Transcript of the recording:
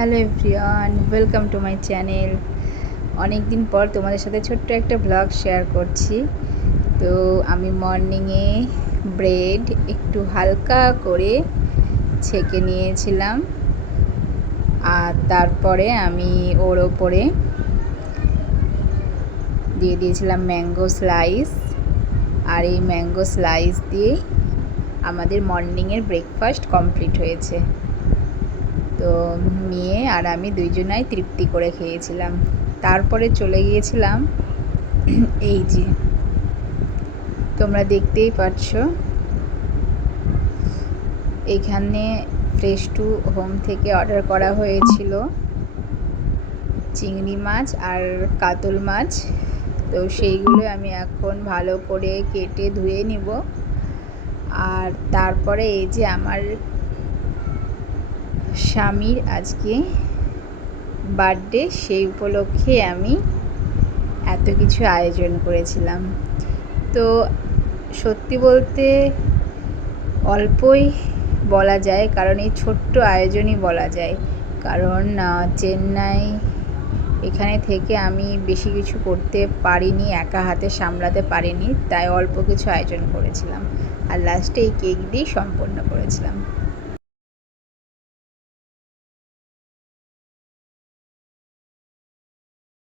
Hello everyone, welcome to my channel. অনেক দিন পর তোমাদের সাথে ছোট্ট একটা ব্লগ শেয়ার করছি। তো আমি মর্নিংয়ে ব্রেড একটু হালকা করে ছেঁকে নিয়েছিলাম, আর তারপরে আমি ওর ওপরে দিয়ে দিয়েছিলাম ম্যাঙ্গো স্লাইস। আর এই ম্যাঙ্গো স্লাইস দিয়েই আমাদের মর্নিংয়ের ব্রেকফাস্ট কমপ্লিট হয়েছে। তো মেয়ে আর আমি দুইজনাই তৃপ্তি করে খেয়েছিলাম। তারপরে চলে গিয়েছিলাম, এই যে তোমরা দেখতেই পাচ্ছ, এখানে ফ্রেশ টু হোম থেকে অর্ডার করা হয়েছিল চিংড়ি মাছ আর কাতল মাছ। তো সেইগুলো আমি এখন ভালো করে কেটে ধুয়ে নিব। আর তারপরে এই যে আমার স্বামীর আজকে বার্থডে, সেই উপলক্ষে আমি এত কিছু আয়োজন করেছিলাম। তো সত্যি বলতে অল্পই বলা যায়, কারণ এই ছোট্ট আয়োজনই বলা যায়। কারণ চেন্নাই এখানে থেকে আমি বেশি কিছু করতে পারিনি, একা হাতে সামলাতে পারিনি, তাই অল্প কিছু আয়োজন করেছিলাম। আর লাস্টে এই কেক দিয়েই সম্পন্ন করেছিলাম।